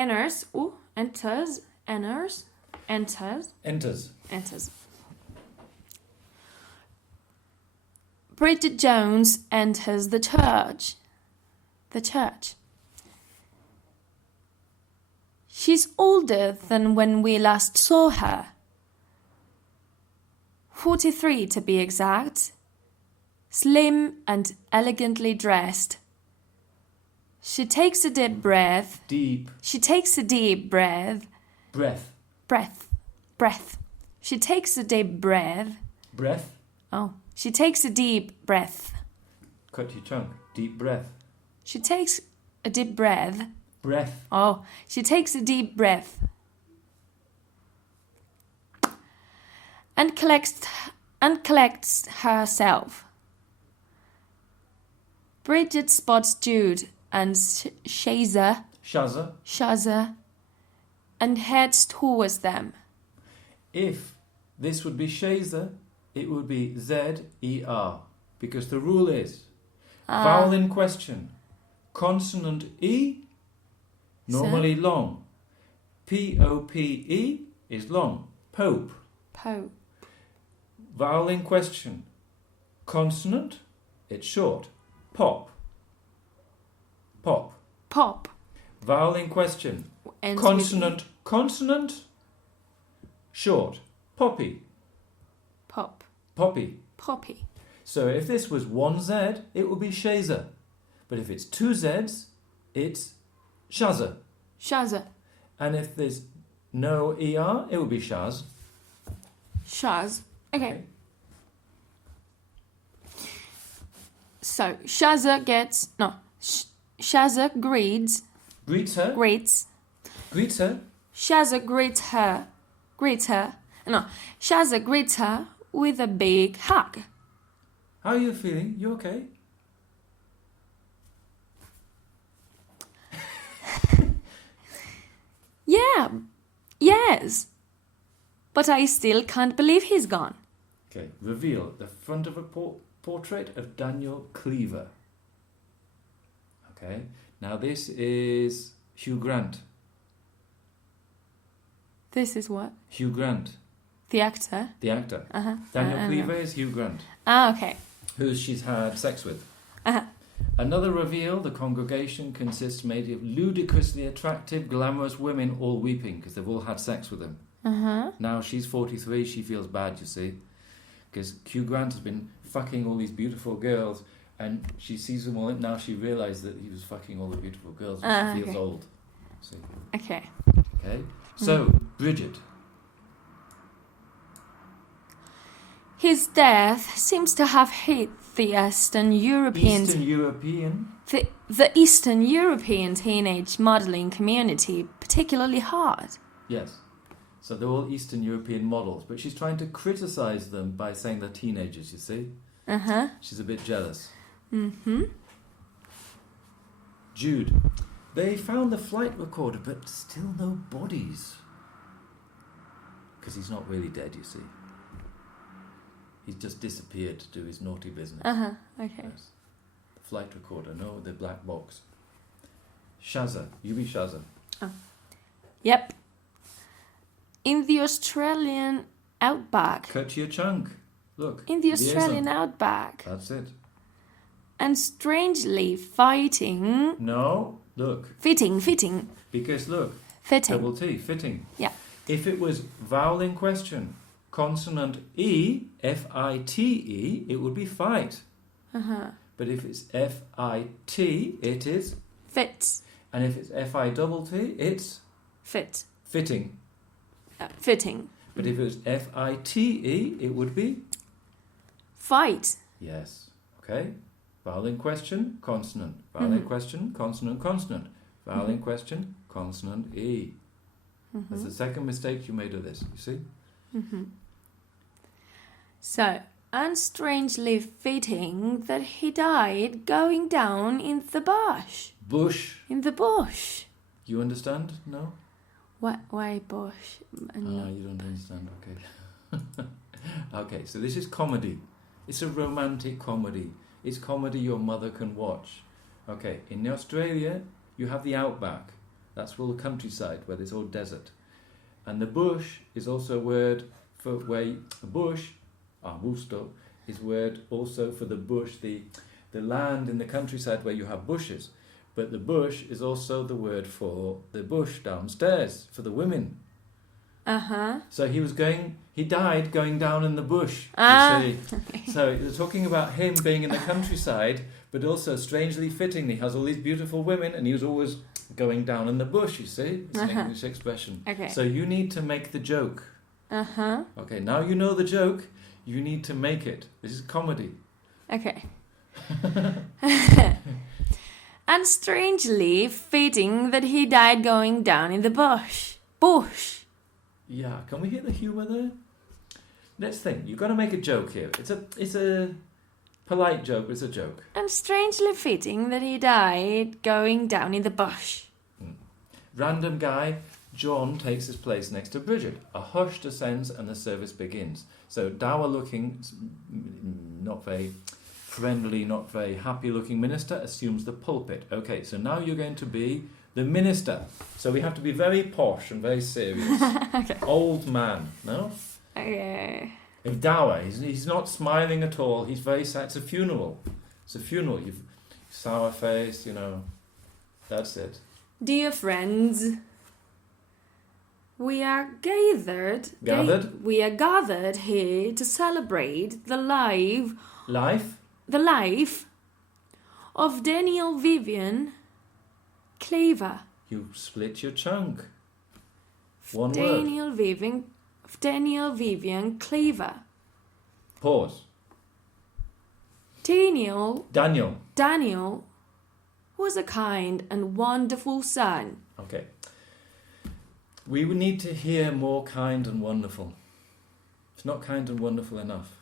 enters. Oh, enters. Enters. Enters. Enters. Enters. Bridget Jones enters the church. The church. She's older than when we last saw her. 43 to be exact. Slim and elegantly dressed. She takes a deep breath. Deep. She takes a deep breath. Breath. Breath. Breath. She takes a deep breath. Breath. Oh. She takes a deep breath. Cut your chunk. Deep breath. She takes a deep breath. Breath. Oh. She takes a deep breath. And collects herself. Bridget spots Jude and Shazer and heads towards them. If this would be Shazer, it would be Z-E-R, because the rule is vowel in question, consonant E, normally long. P-O-P-E is long. Pope. Pope. Vowel in question, consonant, it's short. Pop. Pop. Pop. Vowel in question, Ends consonant, consonant, short. Poppy. Pop. Poppy. Poppy. So if this was one Z, it would be Shazer. But if it's two Zs, it's Shazer. Shazer. And if there's no ER, it would be Shaz. Shaz. Okay. So Shazer gets Shazer greets. Greets her. Greets. Greets her. Shazer greets her. Shazer greets her with a big hug. How are you feeling? You okay? Yeah. Yes. But I still can't believe he's gone. Okay. Reveal the front of a portrait of Daniel Cleaver. Okay. Now this is Hugh Grant. This is what? Hugh Grant. The actor? The actor. Uh-huh. Daniel Cleaver is Hugh Grant. Ah, okay. Who she's had sex with. Uh-huh. Another reveal, the congregation consists mainly of ludicrously attractive, glamorous women all weeping because they've all had sex with him. Uh-huh. Now she's 43, she feels bad, you see. Because Hugh Grant has been fucking all these beautiful girls and she sees them all, and now she realised that he was fucking all the beautiful girls and she feels old. See? Okay. Okay? So, Bridget. His death seems to have hit the Eastern European the Eastern European teenage modelling community particularly hard. Yes. So they're all Eastern European models, but she's trying to criticise them by saying they're teenagers, you see? Uh-huh. She's a bit jealous. Mm-hmm. Jude. They found the flight recorder, but still no bodies. Because he's not really dead, you see. He's just disappeared to do his naughty business. Uh-huh, okay. Yes. The flight recorder, no, the black box. Shaza, you be Shaza. Oh. Yep. In the Australian outback. Cut your chunk. Look. In the Australian outback. That's it. And strangely fighting. No, look. Fitting. Because look. Fitting. Double T, fitting. Yeah. If it was vowel in question, consonant E, F-I-T-E, it would be fight. Uh-huh. But if it's F-I-T, it is... Fits. And if it's F-I-double-T, it's... Fit. Fitting. Fitting. But if it was F-I-T-E, it would be... Fight. Yes. Okay. Vowel in question, consonant. Vowel in question, consonant, consonant. Vowel in question, consonant E. That's the second mistake you made of this, you see? Mm-hmm. So, and strangely fitting that he died going down in the bush. Bush. In the bush. You understand? No? Why bush? No. You don't understand, okay. Okay, so this is comedy. It's a romantic comedy. It's comedy your mother can watch. Okay, in Australia, you have the outback. That's all the countryside where there's all desert. And the bush is also a word for where the bush, arbusto, is word also for the bush, the land in the countryside where you have bushes. But the bush is also the word for the bush downstairs, for the women. Uh-huh. So he died going down in the bush, you see. So they're talking about him being in the countryside, but also strangely fitting, he has all these beautiful women and he was always going down in the bush, you see. It's an English expression. Okay. So you need to make the joke. Uh-huh. Okay, now you know the joke, you need to make it. This is comedy. Okay. And strangely fitting that he died going down in the bush. Bush. Yeah, can we hear the humour there? Let's think. You've got to make a joke here. It's a polite joke, but it's a joke. And strangely fitting that he died going down in the bush. Random guy, John takes his place next to Bridget. A hush descends and the service begins. So dour looking, not very friendly, not very happy looking minister assumes the pulpit. Okay, so now you're going to be the minister. So we have to be very posh and very serious. Okay. Old man, no? Okay. If dour, he's not smiling at all. He's very sad. It's a funeral. It's a funeral. You've sour face, you know. That's it. Dear friends, we are gathered. We are gathered here to celebrate the life of Daniel Vivian Cleaver. You split your chunk. One Daniel Vivian Cleaver. Pause. Daniel Daniel was a kind and wonderful son. Okay. We would need to hear more kind and wonderful. It's not kind and wonderful enough.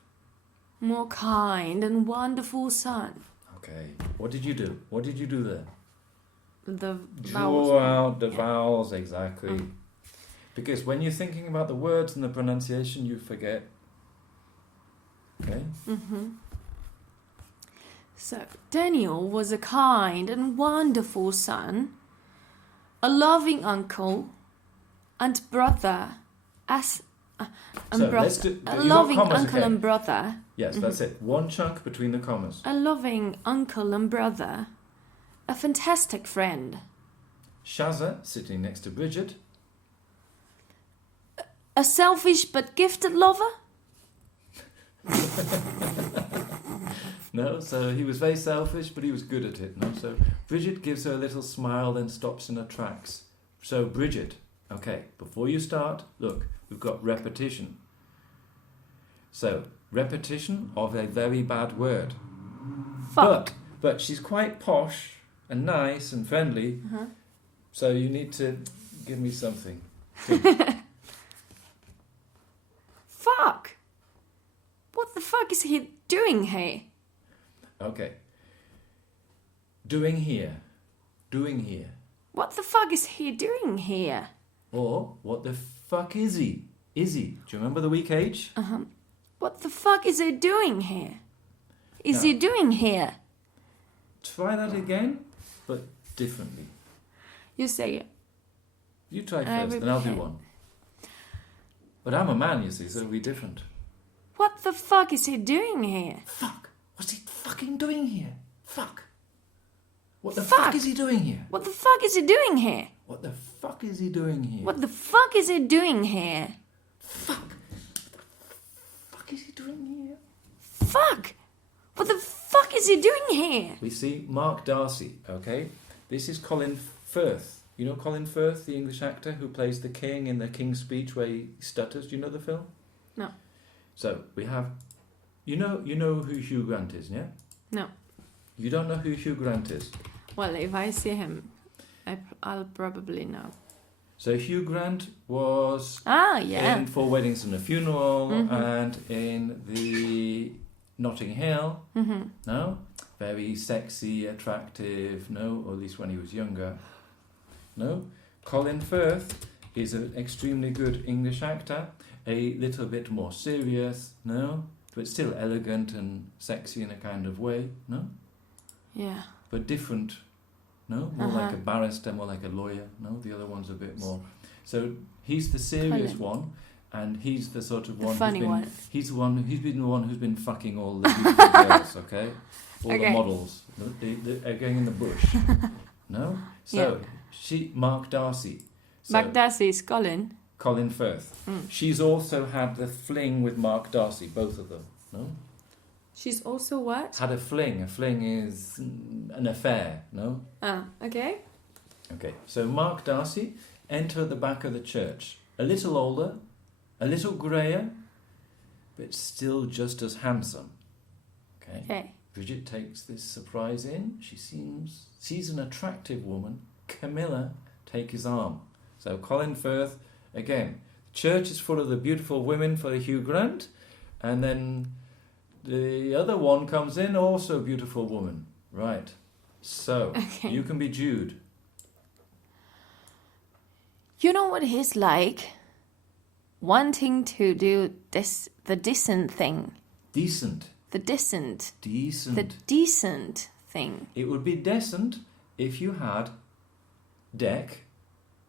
More kind and wonderful son. Okay. What did you do? What did you do there? The vowels. Draw out the vowels, exactly. Because when you're thinking about the words and the pronunciation, you forget. Okay? Mm-hmm. So, Daniel was a kind and wonderful son, a loving uncle and brother, a loving uncle and brother. Yes, that's it. One chunk between the commas. A loving uncle and brother, a fantastic friend. Shaza, sitting next to Bridget. A selfish but gifted lover? No, so he was very selfish, but he was good at it. No, so Bridget gives her a little smile, then stops in her tracks. So Bridget, okay, before you start, look, we've got repetition. So repetition of a very bad word. Fuck. But she's quite posh and nice and friendly. Uh-huh. So you need to give me something. Fuck. What the fuck is he doing here? Okay. Doing here. What the fuck is he doing here? Or, what the fuck is he? Is he? Do you remember the weak H? Uh-huh. What the fuck is he doing here? Is he doing here? Try that again, but differently. You say it. You try first, then I'll do one. But I'm a man, you see, so it'll be different. What the fuck is he doing here? Fuck! What's he fucking doing here? Fuck! What the fuck is he doing here? What the fuck is he doing here? What the fuck is he doing here? What the fuck is he doing here? Fuck! What the fuck is he doing here? Fuck! What the fuck is he doing here? We see Mark Darcy, okay? This is Colin Firth. You know Colin Firth, the English actor who plays the king in the King's Speech where he stutters? Do you know the film? No. So, we have... You know who Hugh Grant is, yeah? No. You don't know who Hugh Grant is? Well, if I see him, I'll probably know. So Hugh Grant was in Four Weddings and a Funeral and in the Notting Hill. Mm-hmm. No? Very sexy, attractive, no? Or at least when he was younger. No? Colin Firth is an extremely good English actor, a little bit more serious, no? But still elegant and sexy in a kind of way, no? Yeah. But different No? More like a barrister, more like a lawyer. No? The other one's a bit more... So he's the serious one, and he's the sort of one funny one. He's been the one who's been fucking all the beautiful girls, okay? All the models. They're going in the bush. No? So, Mark Darcy. So, Mark Darcy is Colin. Colin Firth. She's also had the fling with Mark Darcy, both of them. No? She's also what? Had a fling. A fling is an affair, no? Ah, okay. Okay, so Mark Darcy enter at the back of the church. A little older, a little greyer, but still just as handsome. Okay. Bridget takes this surprise in. She sees an attractive woman. Camilla take his arm. So Colin Firth, again, the church is full of the beautiful women for Hugh Grant, and then the other one comes in, also a beautiful woman. Right. So, you can be Jude. You know what he's like? Wanting to do the decent thing. Decent. The decent. Decent. The decent thing. It would be decent if you had deck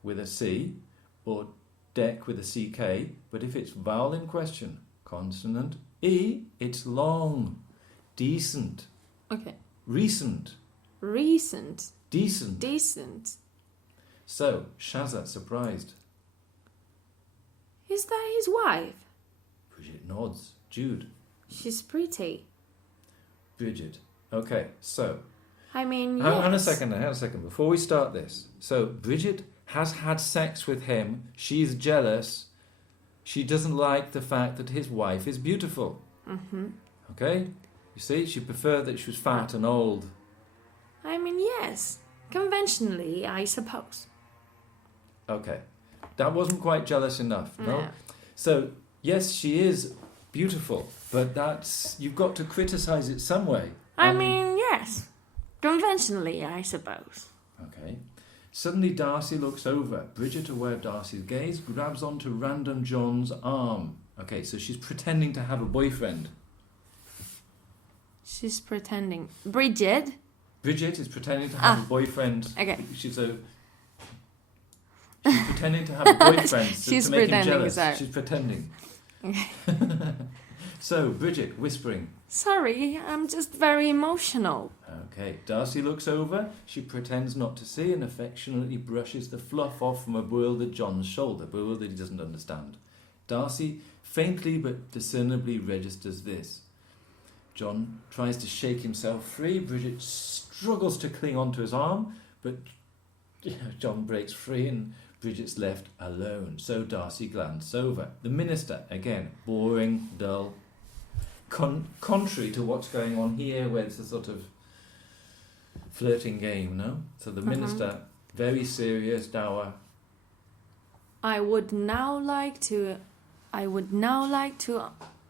with a C or deck with a CK, but if it's vowel in question, consonant E, it's long. Decent. Okay. Recent. Recent. Decent. Decent. So, Shazza, surprised. Is that his wife? Bridget nods. Jude. She's pretty. Bridget. Okay, so... I mean, yes. Hang on a second. Before we start this. So, Bridget has had sex with him. She's jealous. She doesn't like the fact that his wife is beautiful. Mm-hmm. Okay? You see, she preferred that she was fat and old. I mean, yes. Conventionally, I suppose. Okay. That wasn't quite jealous enough, no? So, yes, she is beautiful, but you've got to criticise it some way. I mean, yes. Conventionally, I suppose. Okay. Suddenly Darcy looks over. Bridget, aware of Darcy's gaze, grabs onto random John's arm. Okay, so she's pretending to have a boyfriend. She's pretending. Bridget is pretending to have a boyfriend. Okay. She's pretending to have a boyfriend to make him jealous. So. She's pretending. Okay. So, Bridget, whispering. Sorry, I'm just very emotional. Okay. Darcy looks over. She pretends not to see and affectionately brushes the fluff off from a bewildered John's shoulder, bewildered he doesn't understand. Darcy faintly but discernibly registers this. John tries to shake himself free. Bridget struggles to cling onto his arm, but John breaks free and Bridget's left alone. So Darcy glances over. The minister, again, boring, dull. Contrary to what's going on here, where it's a sort of flirting game, no? So the minister, very serious, dour. I would now like to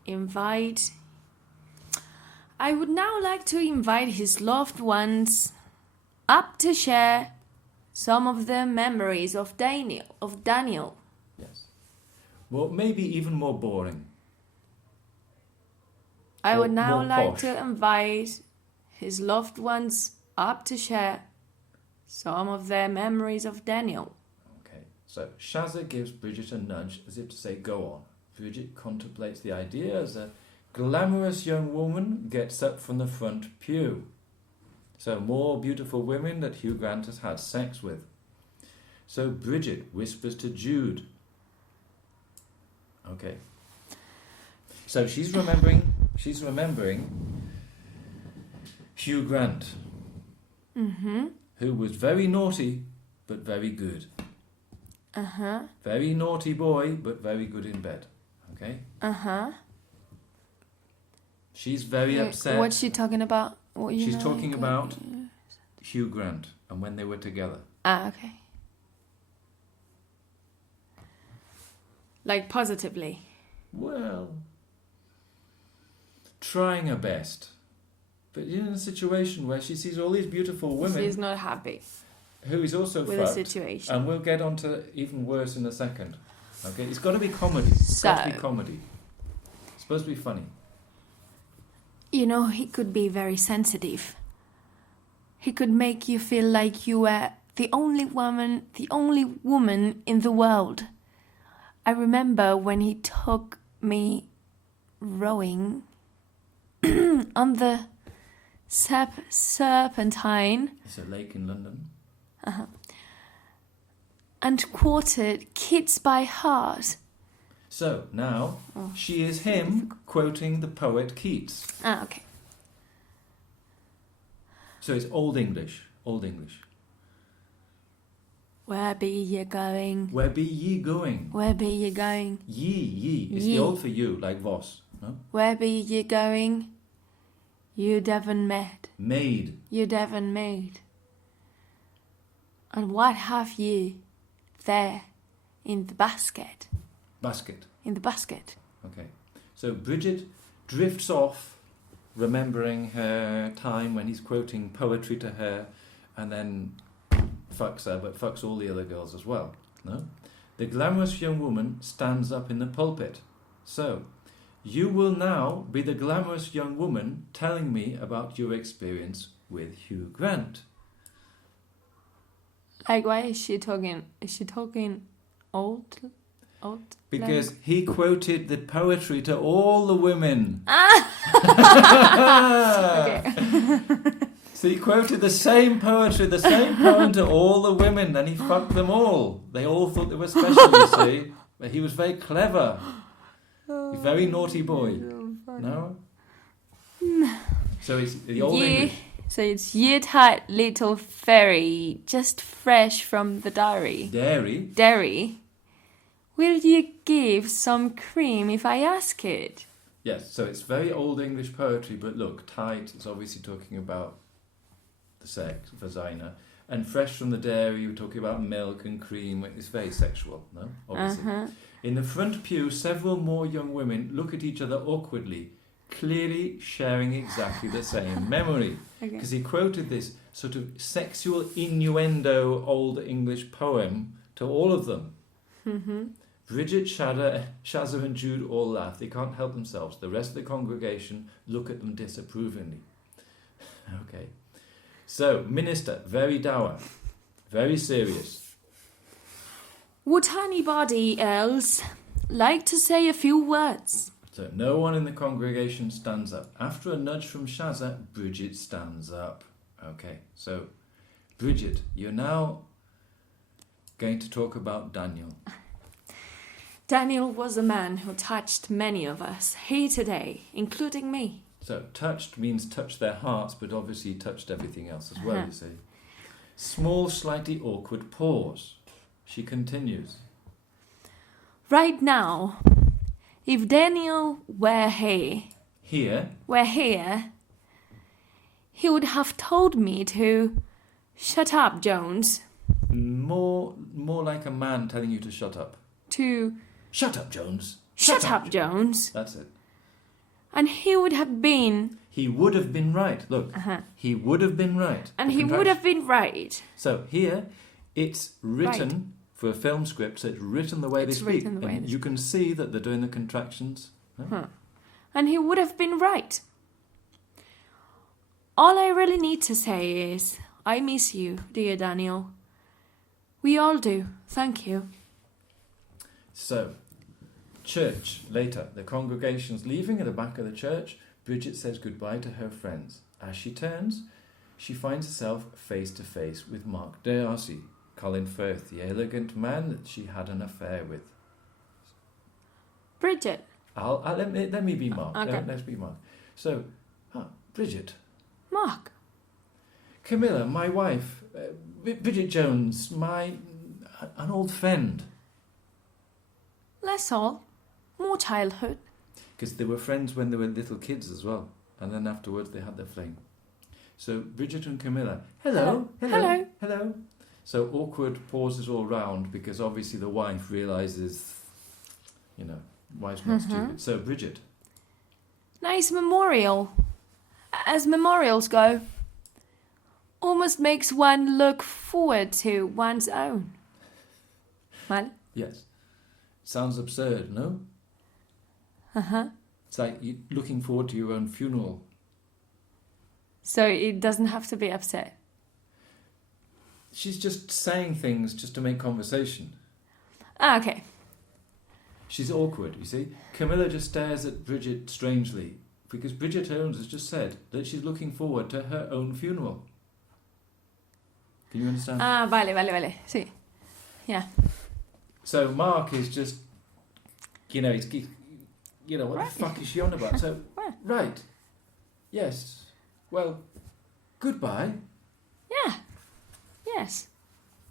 invite his loved ones up to share some of the memories of Daniel. Yes. Well, maybe even more boring. I would now like posh. to invite his loved ones up to share some of their memories of Daniel. Okay, so Shazza gives Bridget a nudge as if to say, go on. Bridget contemplates the idea as a glamorous young woman gets up from the front pew. So more beautiful women that Hugh Grant has had sex with. So Bridget whispers to Jude. Okay. So she's remembering Hugh Grant, who was very naughty but very good. Very naughty boy but very good in bed. Okay? She's very upset. What's she talking about? She's talking about Hugh Grant and when they were together. Okay. Like positively. Well, trying her best. But in a situation where she sees all these beautiful women... She's not happy. Who is also with fucked. The situation. And we'll get on to even worse in a second. Okay, it's got to be comedy. It's got to be comedy. It's supposed to be funny. You know, he could be very sensitive. He could make you feel like you were the only woman in the world. I remember when he took me rowing on the Serpentine. It's a lake in London. And quoted Keats by heart. So now she is him quoting the poet Keats. Okay. So it's Old English. Old English. Where be ye going? Where be ye going? Where be ye going? Ye. It's Ye. the old for you, like vos. No? Where be ye going? You Devon Maid. You Devon maid. And what have ye there in the basket? Basket. In the basket. Okay. So Bridget drifts off, remembering her time when he's quoting poetry to her, and then fucks her, but fucks all the other girls as well. No? The glamorous young woman stands up in the pulpit. So, you will now be the glamorous young woman telling me about your experience with Hugh Grant. Like, why is she talking? Is she talking old? Because he quoted the poetry to all the women. Okay. So he quoted the same poetry, the same poem to all the women, and he fucked them all. They all thought they were special, you see. But he was very clever. A very naughty boy. No? So it's the old English. So it's ye tight little fairy, just fresh from the dairy. Dairy. Will you give some cream if I ask it? Yes, so it's very old English poetry, but look, tight, it's obviously talking about the sex, vagina. And fresh from the dairy, you're talking about milk and cream. It's very sexual, no? Obviously. In the front pew, several more young women look at each other awkwardly, clearly sharing exactly the same memory. Because he quoted this sort of sexual innuendo old English poem to all of them. Bridget, Shazza and Jude all laugh. They can't help themselves. The rest of the congregation look at them disapprovingly. Okay. So, minister, very dour, very serious. Would anybody else like to say a few words? So, no one in the congregation stands up. After a nudge from Shazza, Bridget stands up. Okay, so, Bridget, you're now going to talk about Daniel. Daniel was a man who touched many of us here today, including me. So, touched means touched their hearts, but obviously touched everything else as well, you see. Small, slightly awkward pause. She continues. Right now, if Daniel were here, he would have told me to shut up, Jones. More like a man telling you to shut up. To shut up, Jones. Shut up, Jones. That's it. And he would have been... He would have been right. Look, he would have been right. And he would have been right. So here, it's written for a film script, so it's written the way they speak. And you can see that they're doing the contractions. And he would have been right. All I really need to say is, I miss you, dear Daniel. We all do. Thank you. So, church, later. The congregation's leaving at the back of the church. Bridget says goodbye to her friends. As she turns, she finds herself face to face with Mark Darcy, Colin Firth, the elegant man that she had an affair with. Bridget. Let me be Mark. Okay. Let's be Mark. So, Bridget. Mark. Camilla, my wife. Bridget Jones, an old friend. Less all. More childhood. Because they were friends when they were little kids as well. And then afterwards they had their flame. So Bridget and Camilla. Hello. So awkward pauses all round because obviously the wife realises, wife's not stupid. So Bridget. Nice memorial. As memorials go. Almost makes one look forward to one's own. Well? Yes. Sounds absurd, no? It's like you're looking forward to your own funeral. So it doesn't have to be upset. she's just saying things just to make conversation. Ah, okay. She's awkward, you see. Camilla just stares at Bridget strangely because Bridget Jones has just said that she's looking forward to her own funeral. Can you understand? Ah, vale. Sí. Yeah. So Mark is just, he's, what Right. the fuck is she on about? So, right. Yes. Well, goodbye. Yeah. Yes.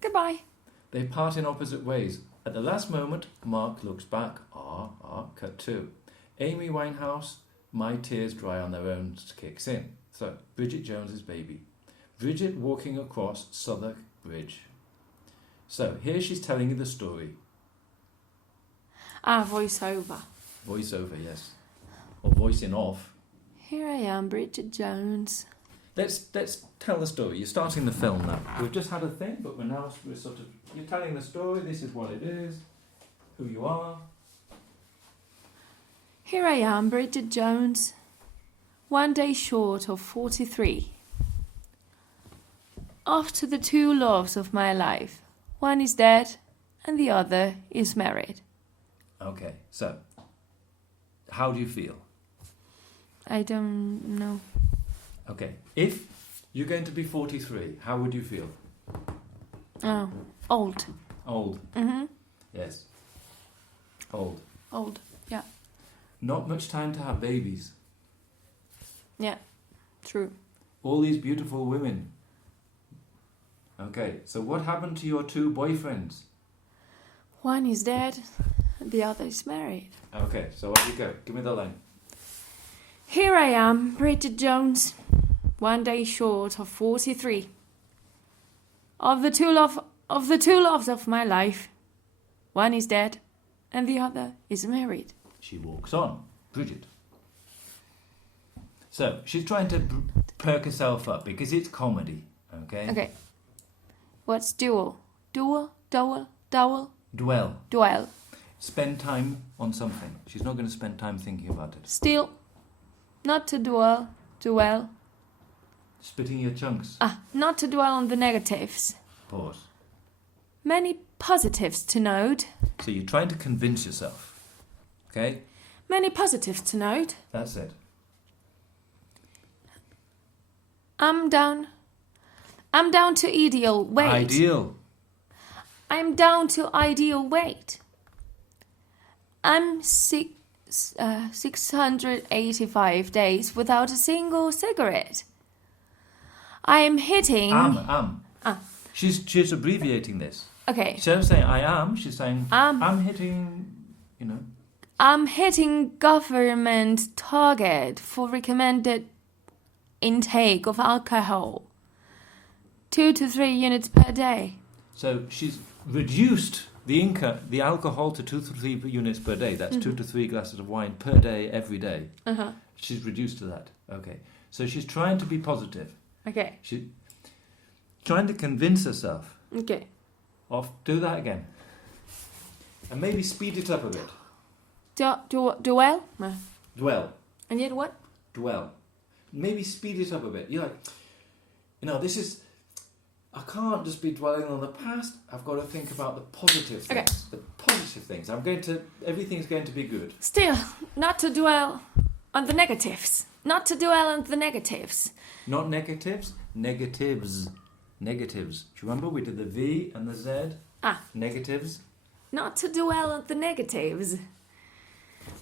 Goodbye. They part in opposite ways. At the last moment, Mark looks back. Cut 2. Amy Winehouse, My Tears Dry on Their Own, kicks in. So, Bridget Jones's Baby. Bridget walking across Southwark Bridge. So, here she's telling you the story. Ah, voiceover. Voiceover, yes. Or voicing off. Here I am, Bridget Jones. Let's tell the story. You're starting the film now. We've just had a thing, but we're sort of... You're telling the story, this is what it is, who you are. Here I am, Bridget Jones. 1 day short of 43. After the 2 loves of my life. One is dead and the other is married. Okay, so, how do you feel? I don't know. Okay, if you're going to be 43, how would you feel? Oh, old. Old. Mm-hmm. Yes. Old. Old, yeah. Not much time to have babies. Yeah, true. All these beautiful women. Okay, so what happened to your 2 boyfriends? One is dead and the other is married. Okay, so off you go. Give me the line. Here I am, Bridget Jones. 1 day short of 43. Of the two loves of my life, one is dead and the other is married. She walks on. Bridget. So, she's trying to perk herself up because it's comedy, okay? Okay. What's dual? Dual, dowel, dowel, Dwell. dwell. Spend time on something. She's not going to spend time thinking about it. Still, not to dwell, dwell. Spitting your chunks. Not to dwell on the negatives. Pause. Many positives to note. So you're trying to convince yourself. Okay? Many positives to note. That's it. I'm down to ideal weight. Ideal. I'm down to ideal weight. I'm 685 days without a single cigarette. I am hitting... Am. She's abbreviating this. Okay. Instead of saying I am, she's saying I'm hitting, I'm hitting government target for recommended intake of alcohol. 2 to 3 units per day. So she's reduced the alcohol to 2 to 3 units per day. That's 2 to 3 glasses of wine per day, every day. Uh-huh. She's reduced to that. Okay. So she's trying to be positive. Okay. She's trying to convince herself. Okay. Do that again. And maybe speed it up a bit. Dwell? Dwell. And yet what? Dwell. Maybe speed it up a bit. You're like, I can't just be dwelling on the past. I've got to think about the positive things. Okay. The positive things. Everything's going to be good. Still, not to dwell on the negatives. Not to dwell on the negatives. Not negatives, negatives. Negatives. Do you remember we did the V and the Z? Negatives. Not to dwell on the negatives.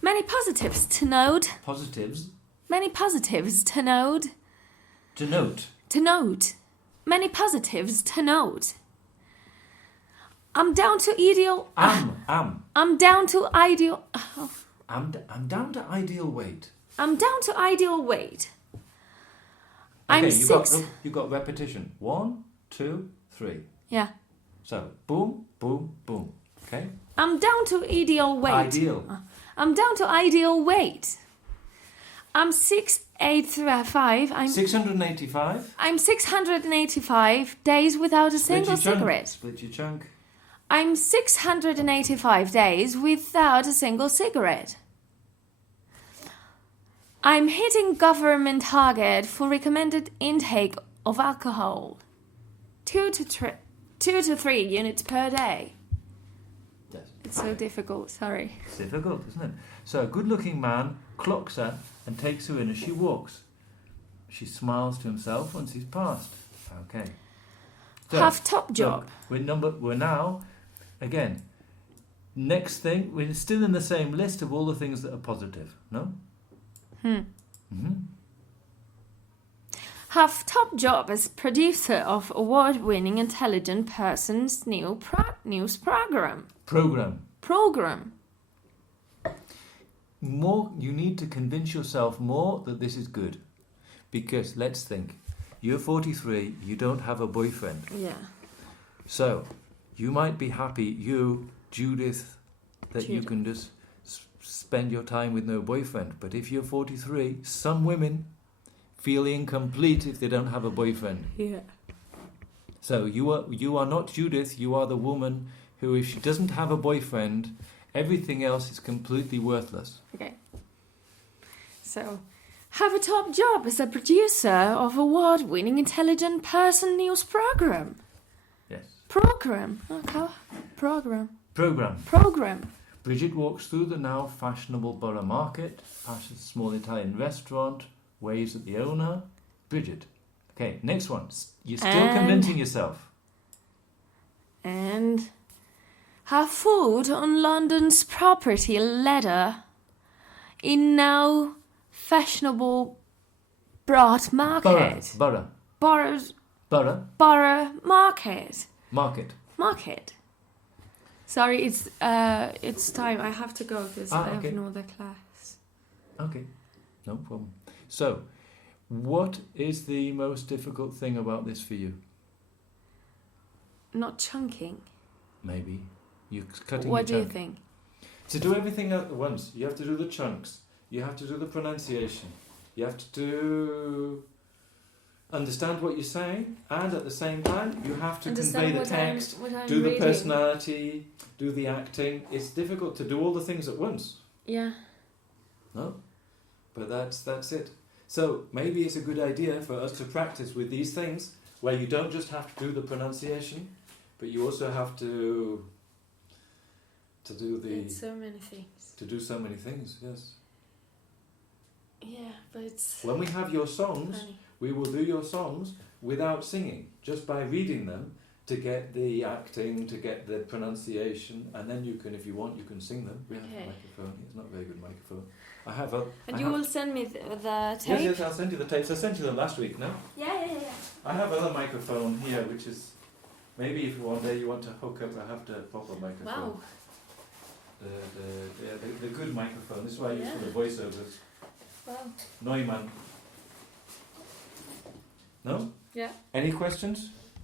Many positives to note. Positives. Many positives to note. To note. To note. Many positives to note. I'm down to ideal... I'm down to ideal... I'm down to ideal weight. I'm down to ideal weight. Okay, you got repetition. 1, 2, 3. Yeah. So, boom, boom, boom. Okay? I'm down to ideal weight. Ideal. I'm down to ideal weight. I'm 685. 685. I'm 685 days without a single cigarette. Split your chunk. I'm 685 days without a single cigarette. I'm hitting government target for recommended intake of alcohol. 2 to 2 to 3 units per day. Yes. It's so difficult, sorry. It's difficult, isn't it? So a good-looking man clocks her and takes her in as she walks. She smiles to himself once he's passed. Okay. So, Half-top job. We're now, again, next thing, we're still in the same list of all the things that are positive, no? Half-top job as producer of award-winning intelligent person's news program. Program. More, you need to convince yourself more that this is good. Because, let's think, you're 43, you don't have a boyfriend. Yeah. So, you might be happy, you, Judith, that you can just spend your time with no boyfriend. But if you're 43, some women feel incomplete if they don't have a boyfriend. Yeah. So you are not Judith, you are the woman who, if she doesn't have a boyfriend, everything else is completely worthless. Okay. So, have a top job as a producer of award-winning intelligent person news program. Yes. Program. Okay. Program. Bridget walks through the now fashionable borough market, passes a small Italian restaurant, waves at the owner. Bridget. Okay, next one. You're still convincing yourself. And have food on London's property ladder in now fashionable broad market. Borough market. Sorry, it's time. I have to go because I have another class. Okay, no problem. So, what is the most difficult thing about this for you? Not chunking. Maybe. You're cutting What do your you tongue. think? To do everything at once, you have to do the chunks. You have to do the pronunciation. You have to understand what you're saying, and at the same time, you have to convey the text, do the personality, do the acting. It's difficult to do all the things at once. Yeah. No? But that's it. So maybe it's a good idea for us to practice with these things, where you don't just have to do the pronunciation, but you also have to do so many things. To do so many things, yes. Yeah, but it's... When we have your songs, funny. we will do your songs without singing, just by reading them to get the acting, to get the pronunciation, and then you can, if you want, you can sing them. We have a microphone. It's not a very good microphone. And you will send me the tape? Yes, I'll send you the tapes. I sent you them last week, no? Yeah. I have other microphone here, which is, maybe if one day you want to hook up, I have the proper microphone. Wow. The good microphone. This is what I use for the voiceovers. Wow. Neumann. No? Yeah. Any questions?